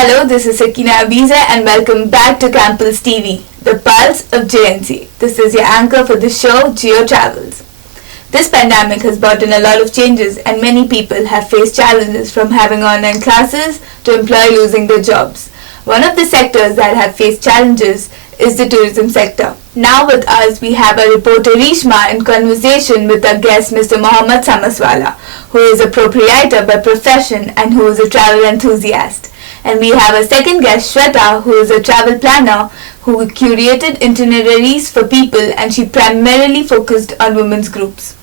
Hello, this is Sakina Abiza and welcome back to Campulse TV, the pulse of JNC. This is your anchor for the show, Geo Travels. This pandemic has brought in a lot of changes and many people have faced challenges from having online classes to employees losing their jobs. One of the sectors that have faced challenges is the tourism sector. Now with us we have a reporter Rishma in conversation with our guest Mr. Mohammed Samaswala, who is a proprietor by profession and who is a travel enthusiast. And we have a second guest, Shweta, who is a travel planner who curated itineraries for people, and she primarily focused on women's groups.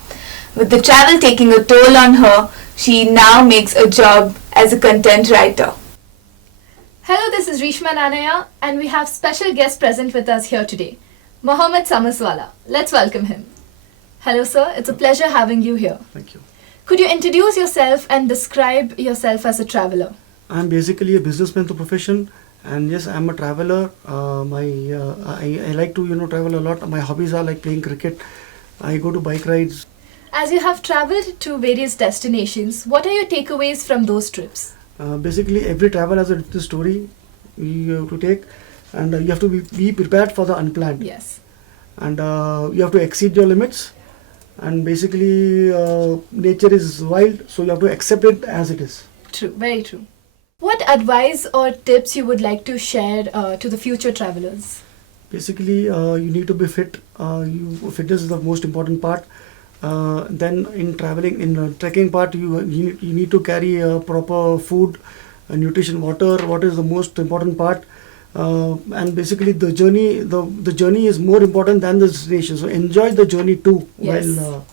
With the travel taking a toll on her, she now makes a job as a content writer. Hello, this is Rishma Nanaya, and we have special guest present with us here today, Mohammed Samaswala. Let's welcome him. Hello, sir. It's a pleasure having you here. Thank you. Could you introduce yourself and describe yourself as a traveler? I'm basically a businessman to profession, and yes, I'm a traveler. I like to travel a lot. My hobbies are like playing cricket. I go to bike rides. As you have traveled to various destinations, what are your takeaways from those trips? Basically, every travel has a different story you have to take, and you have to be prepared for the unplanned. Yes. And you have to exceed your limits. And basically, nature is wild, so you have to accept it as it is. True, very true. What advice or tips you would like to share to the future travelers? Basically, you need to be fit. Fitness is the most important part. Then in traveling, in the trekking part, you need to carry proper food, nutrition, water. Water is the most important part. And basically, the journey is more important than the destination. So enjoy the journey too. Yes. While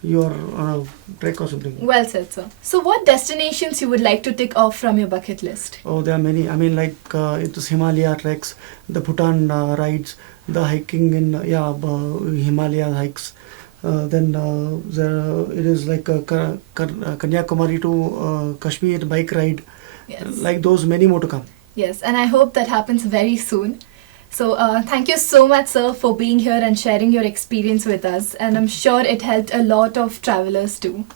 you're on a trek or something. Well said, sir. So what destinations you would like to tick off from your bucket list? Oh, there are many. I mean, like it's Himalaya treks, the Bhutan rides, the hiking in Himalaya hikes. Then it is like Kanyakumari to Kashmir bike ride. Yes. Like those, many more to come. Yes, and I hope that happens very soon. So thank you so much, sir, for being here and sharing your experience with us. And I'm sure it helped a lot of travelers too.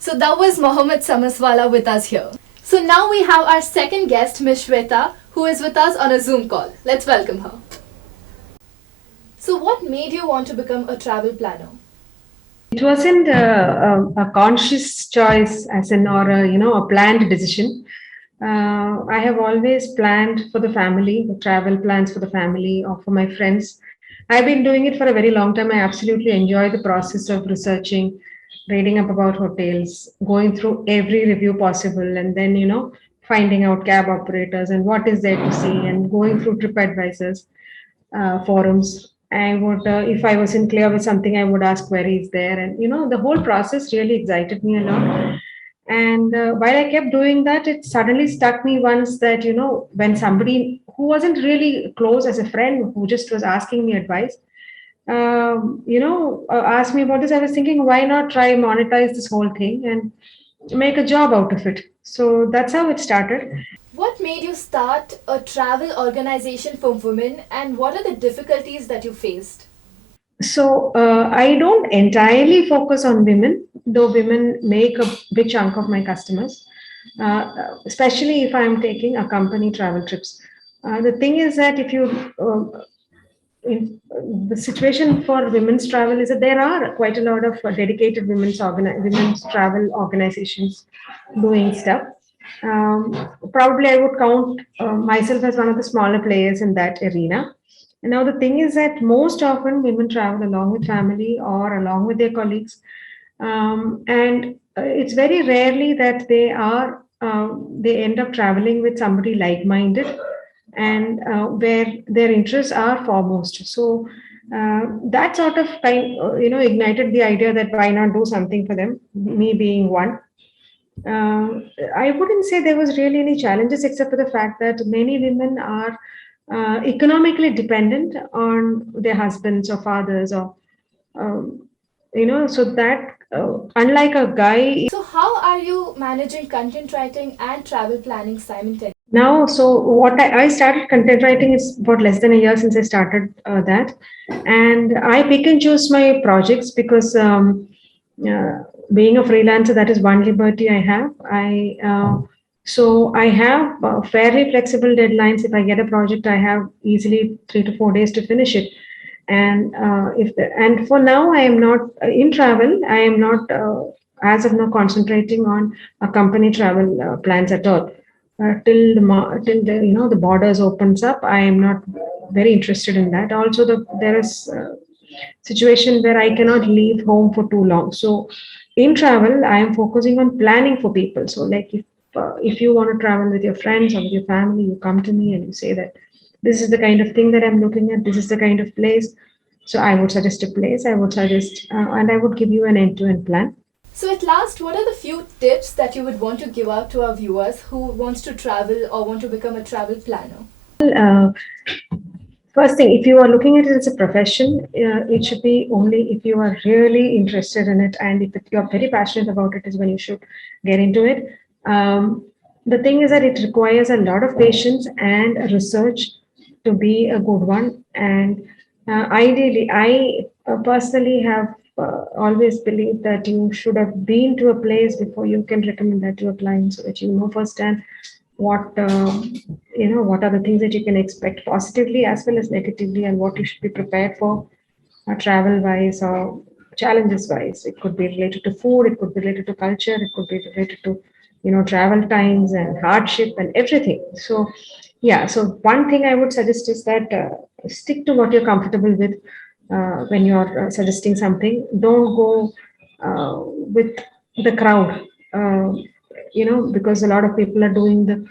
So that was Mohammed Samaswala with us here. So now we have our second guest, Ms. Shweta, who is with us on a Zoom call. Let's welcome her. So what made you want to become a travel planner? It wasn't a conscious choice, as in or a planned decision. I have always planned for the family, the travel plans for the family or for my friends. I've been doing it for a very long time. I absolutely enjoy the process of researching, reading up about hotels, going through every review possible, and then, finding out cab operators and what is there to see, and going through TripAdvisor's forums. I would, if I wasn't clear with something, I would ask queries there. And, the whole process really excited me a lot. And while I kept doing that, it suddenly struck me once that, when somebody who wasn't really close as a friend, who just was asking me advice, asked me about this, I was thinking, why not try monetize this whole thing and make a job out of it? So that's how it started. What made you start a travel organization for women, and what are the difficulties that you faced? So I don't entirely focus on women, though women make a big chunk of my customers, especially if I'm taking a company travel trips. The thing is that the situation for women's travel is that there are quite a lot of dedicated women's travel organizations doing stuff. Probably I would count myself as one of the smaller players in that arena. And now the thing is that most often women travel along with family or along with their colleagues. And it's very rarely that they end up traveling with somebody like-minded and where their interests are foremost. So that sort of ignited the idea that why not do something for them, me being one. I wouldn't say there was really any challenges except for the fact that many women are economically dependent on their husbands or fathers or so that unlike a guy. So how are you managing content writing and travel planning simultaneously? Now, so what I started content writing is about less than a year since I started that, and I pick and choose my projects because being a freelancer, that is one liberty I have. I So I have fairly flexible deadlines. If I get a project, I have easily 3 to 4 days to finish it. And for now, I am not in travel. I am not as of now concentrating on a company travel plans at all. Till the borders opens up, I am not very interested in that. Also, there is situation where I cannot leave home for too long. So in travel, I am focusing on planning for people. So like if you want to travel with your friends or with your family, you come to me and you say that this is the kind of thing that I'm looking at. This is the kind of place. So I would suggest a place. I would suggest, and I would give you an end-to-end plan. So at last, what are the few tips that you would want to give out to our viewers who wants to travel or want to become a travel planner? Uh, First thing, if you are looking at it as a profession, it should be only if you are really interested in it and if you are very passionate about it is when you should get into it. The thing is that it requires a lot of patience and research to be a good one. And ideally, I personally have always believed that you should have been to a place before you can recommend that to a client so that you know firsthand what what are the things that you can expect positively as well as negatively and what you should be prepared for travel wise or challenges wise. It could be related to food, it could be related to culture, it could be related to travel times and hardship and everything. So yeah, so one thing I would suggest is that stick to what you're comfortable with when you're suggesting something. Don't go with the crowd. Because a lot of people are doing the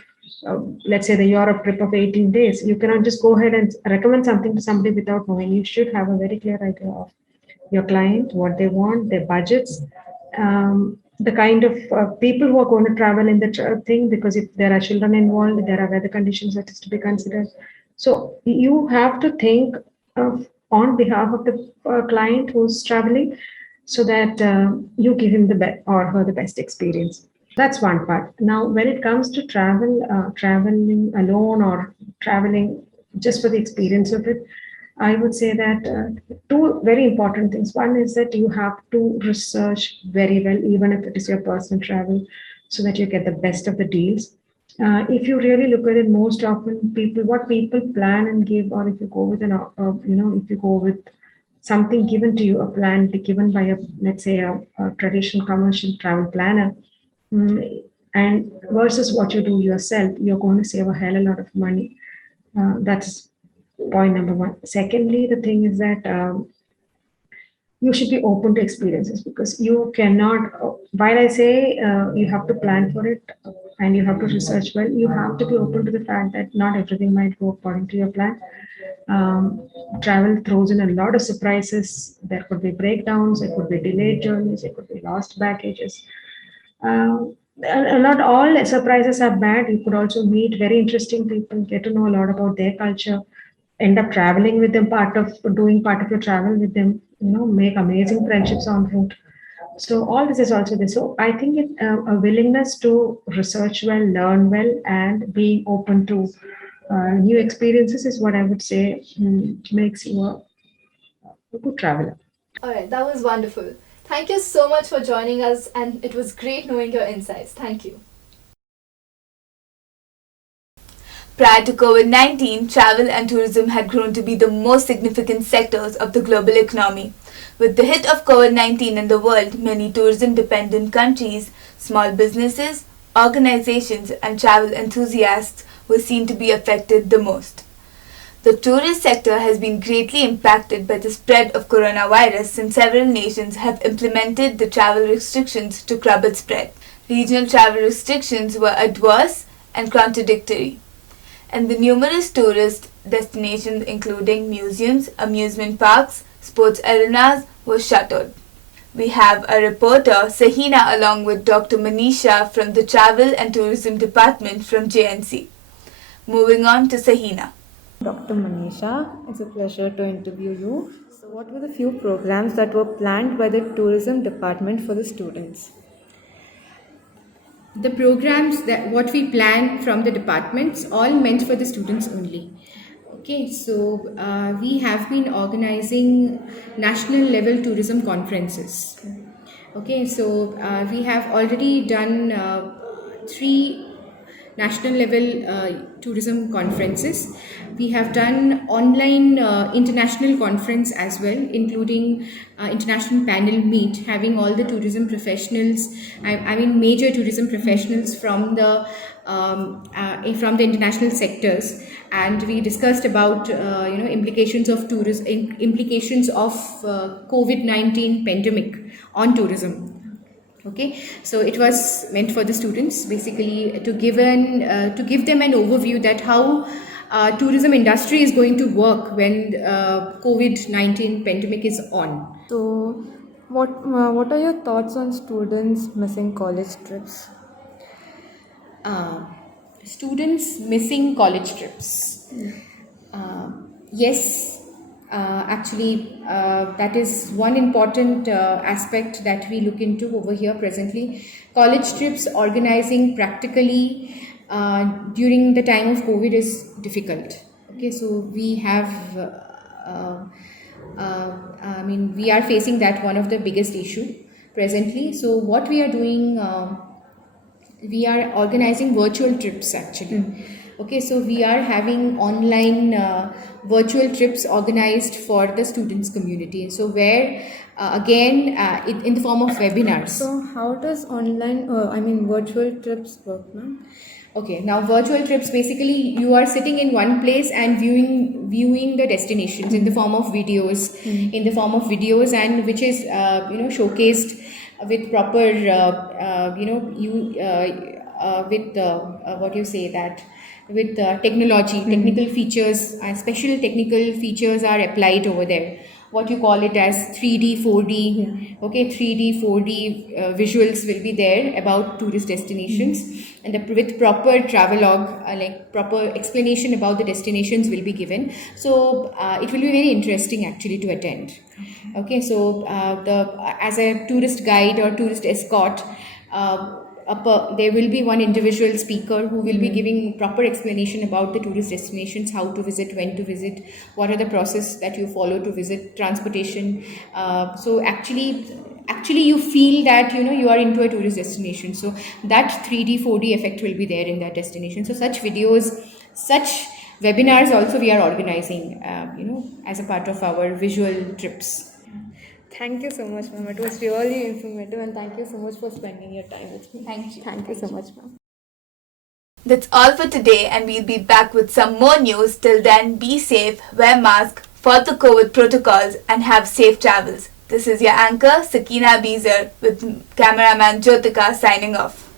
let's say the Europe trip of 18 days. You cannot just go ahead and recommend something to somebody without knowing. You should have a very clear idea of your client, what they want, their budgets, the kind of people who are going to travel in the thing, because if there are children involved, there are weather conditions that is to be considered. So you have to think of on behalf of the client who's traveling so that you give him the best or her the best experience. That's one part. Now, when it comes to traveling alone or traveling just for the experience of it, I would say that two very important things. One is that you have to research very well, even if it is your personal travel, so that you get the best of the deals. If you really look at it, most often what people plan and give, or if you go with if you go with something given to you, a plan given by let's say, a traditional commercial travel planner, and versus what you do yourself, you're going to save a hell of a lot of money. That's point number one. Secondly, the thing is that you should be open to experiences because you cannot, while I say you have to plan for it and you have to research well, you have to be open to the fact that not everything might go according to your plan. Travel throws in a lot of surprises. There could be breakdowns, there could be delayed journeys, there could be lost baggages. Not all surprises are bad. You could also meet very interesting people, get to know a lot about their culture, end up traveling with them, doing part of your travel with them, make amazing friendships en route. So all this is also there. So I think a willingness to research well, learn well, and being open to new experiences is what I would say makes you a good traveler. Alright, that was wonderful. Thank you so much for joining us, and it was great knowing your insights. Thank you. Prior to COVID 19, travel and tourism had grown to be the most significant sectors of the global economy. With the hit of COVID 19 in the world, many tourism dependent countries, small businesses, organizations, and travel enthusiasts were seen to be affected the most. The tourist sector has been greatly impacted by the spread of coronavirus since several nations have implemented the travel restrictions to curb its spread. Regional travel restrictions were adverse and contradictory, and the numerous tourist destinations including museums, amusement parks, sports arenas were shuttered. We have a reporter, Sahina, along with Dr. Manisha from the Travel and Tourism Department from JNC. Moving on to Sahina. Dr. Manisha, it's a pleasure to interview you. So, what were the few programs that were planned by the tourism department for the students? The programs that what we plan from the departments all meant for the students only. Okay, so we have been organizing national level tourism conferences. Okay, so we have already done three national level tourism conferences. We have done online international conference as well, including international panel meet, having all the tourism professionals, I mean major tourism professionals from the international sectors, and we discussed about implications of tourism, implications of COVID-19 pandemic on tourism. Okay, so it was meant for the students basically to give them an overview that how tourism industry is going to work when COVID-19 pandemic is on. So, what are your thoughts on students missing college trips? uh, Students missing college trips. Yes, actually, that is one important aspect that we look into over here presently. College trips organizing practically during the time of COVID is difficult. Okay, so we have. We are facing that one of the biggest issue presently. So what we are doing, we are organizing virtual trips actually. Okay, so we are having online virtual trips organized for the students community, so where in the form of webinars. So, how does virtual trips work, ma'am? Okay, now virtual trips basically you are sitting in one place and viewing the destinations in the form of videos, and which is showcased with proper what you say that with technical features, special technical features are applied over there. What you call it as 3D, 4D, okay, 3D, 4D visuals will be there about tourist destinations, and with proper travelogue, like proper explanation about the destinations will be given. So it will be very interesting actually to attend. Okay, so as a tourist guide or tourist escort, there will be one individual speaker who will be giving proper explanation about the tourist destinations, how to visit, when to visit, what are the process that you follow to visit, transportation. So actually you feel that you are into a tourist destination. So that 3D 4D effect will be there in that destination. So such videos, such webinars also we are organizing as a part of our visual trips. Thank you so much, ma'am. It was really informative, and thank you so much for spending your time with me. Thank you. Thank you so much, ma'am. That's all for today, and we'll be back with some more news. Till then, be safe, wear mask, follow the COVID protocols, and have safe travels. This is your anchor, Sakina Beezer, with cameraman Jyotika signing off.